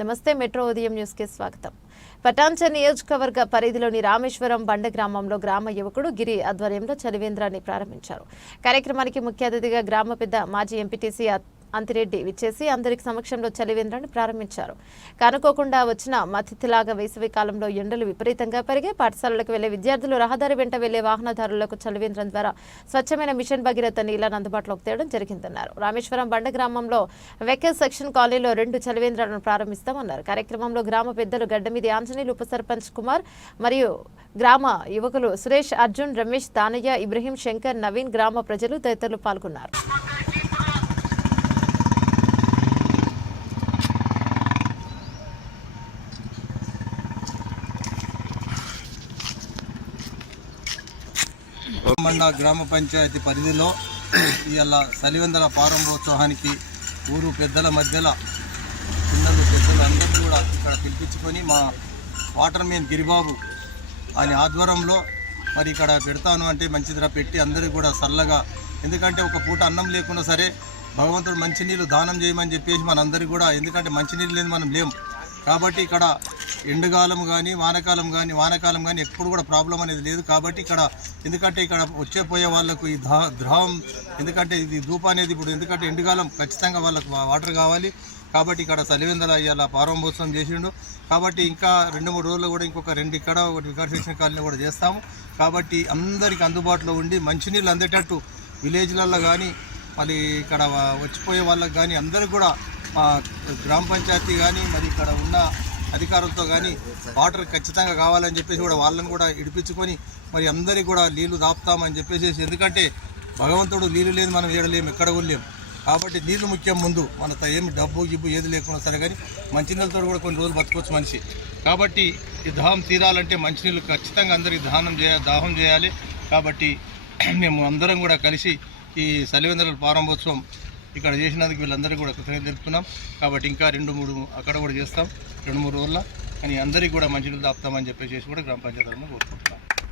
నమస్తే మెట్రో ఉదయం న్యూస్కి స్వాగతం. పటాంచ నియోజకవర్గ పరిధిలోని రామేశ్వరం బండ గ్రామంలో గ్రామ యువకుడు గిరి ఆధ్వర్యంలో చలివేంద్రాన్ని ప్రారంభించారు. కార్యక్రమానికి ముఖ్య అతిథిగా గ్రామ పెద్ద మాజీ ఎంపీటీసీ అంతిరెడ్డి విచ్చేసి అందరికి సమక్షంలో చలివేంద్రాన్ని ప్రారంభించారు. కనుకోకుండా వచ్చిన మతిథిలాగా వేసవి కాలంలో ఎండలు విపరీతంగా పెరిగే పాఠశాలలకు వెళ్ళే విద్యార్థులు రహదారి వెంట వెళ్ళే వాహనదారులకు చలివేంద్రం ద్వారా స్వచ్ఛమైన మిషన్ భగీరథ నీళ్ళను అందుబాటులోకి తేవడం జరిగిందన్నారు. రామేశ్వరం బండ గ్రామంలో వెకెల్ సెక్షన్ కాలనీలో రెండు చలివేంద్రాలను ప్రారంభిస్తామన్నారు. కార్యక్రమంలో గ్రామ పెద్దలు గడ్డమీది ఆంజనేయులు ఉప సర్పంచ్ కుమార్ మరియు గ్రామ యువకులు సురేష్ అర్జున్ రమేష్ తానయ్య ఇబ్రహీం శంకర్ నవీన్ గ్రామ ప్రజలు తదితరులు పాల్గొన్నారు. మండ గ్రామ పంచాయతీ పరిధిలో ఇవాళ సలివెందల ప్రారంభోత్సవానికి ఊరు పెద్దల మధ్యలో పిల్లలు పెద్దలు అందరూ కూడా ఇక్కడ పిలిపించుకొని మా వాటర్ మెయిన్ గిరిబాబు ఆయన ఆధ్వర్యంలో మరి ఇక్కడ పెడతాను అంటే మంచిదిరా పెట్టి అందరూ కూడా చల్లగా ఎందుకంటే ఒక పూట అన్నం లేకున్నా సరే భగవంతుడు మంచినీళ్ళు దానం చేయమని చెప్పేసి మనందరికీ కూడా ఎందుకంటే మంచినీళ్ళు లేని మనం లేం. కాబట్టి ఇక్కడ ఎండకాలం కానీ వానకాలం కానీ వానకాలం కానీ ఎప్పుడు కూడా ప్రాబ్లం అనేది లేదు. కాబట్టి ఇక్కడ ఎందుకంటే ఇక్కడ వచ్చే పోయే వాళ్ళకు ఈ ద్రవం ఎందుకంటే ఇది ధూప అనేది ఇప్పుడు ఎందుకంటే ఎండకాలం ఖచ్చితంగా వాళ్ళకు వాటర్ కావాలి. కాబట్టి ఇక్కడ సలివెందల ఇవాళ ప్రారంభోత్సవం చేసిండు. కాబట్టి ఇంకా రెండు మూడు రోజుల్లో కూడా ఇంకొక రెండు ఇక్కడ ఒకటి వికాస కాలనీ కూడా చేస్తాము. కాబట్టి అందరికి అందుబాటులో ఉండి మంచినీళ్ళు అందేటట్టు విలేజ్లలో కానీ మళ్ళీ ఇక్కడ వచ్చిపోయే వాళ్ళకి కానీ అందరికి కూడా మా గ్రామ పంచాయతీ కానీ మరి ఇక్కడ ఉన్న అధికారులతో కానీ వాటర్ ఖచ్చితంగా కావాలని చెప్పేసి కూడా వాళ్ళని కూడా ఇడిపించుకొని మరి అందరికీ కూడా నీళ్ళు దాపుతామని చెప్పేసి ఎందుకంటే భగవంతుడు నీళ్ళు లేదు మనం ఏడలేము ఎక్కడ ఊళ్ళేము కాబట్టి నీళ్ళు ముఖ్యం ముందు. మన ఏమి డబ్బు గిబ్బు ఏది లేకుండా సరే కానీ మంచినీళ్ళతో కూడా కొన్ని రోజులు బతకొచ్చు మనిషి. కాబట్టి ఈ దాహం తీరాలంటే మంచినీళ్ళు ఖచ్చితంగా అందరికీ దానం చేయాలి దాహం చేయాలి. కాబట్టి మేము అందరం కూడా కలిసి ఈ సలివేంద్రుల ప్రారంభోత్సవం ఇక్కడ చేసినందుకు వీళ్ళందరికీ కూడా కృతజ్ఞత తెలుపుతున్నాం. కాబట్టి ఇంకా రెండు మూడు అక్కడ కూడా చేస్తాం. రెండు మూడు రోజుల కానీ అందరికీ కూడా మంచి నీళ్ళు దాపుతామని చెప్పేసి కూడా గ్రామ పంచాయతీ కోరుకుంటున్నాం.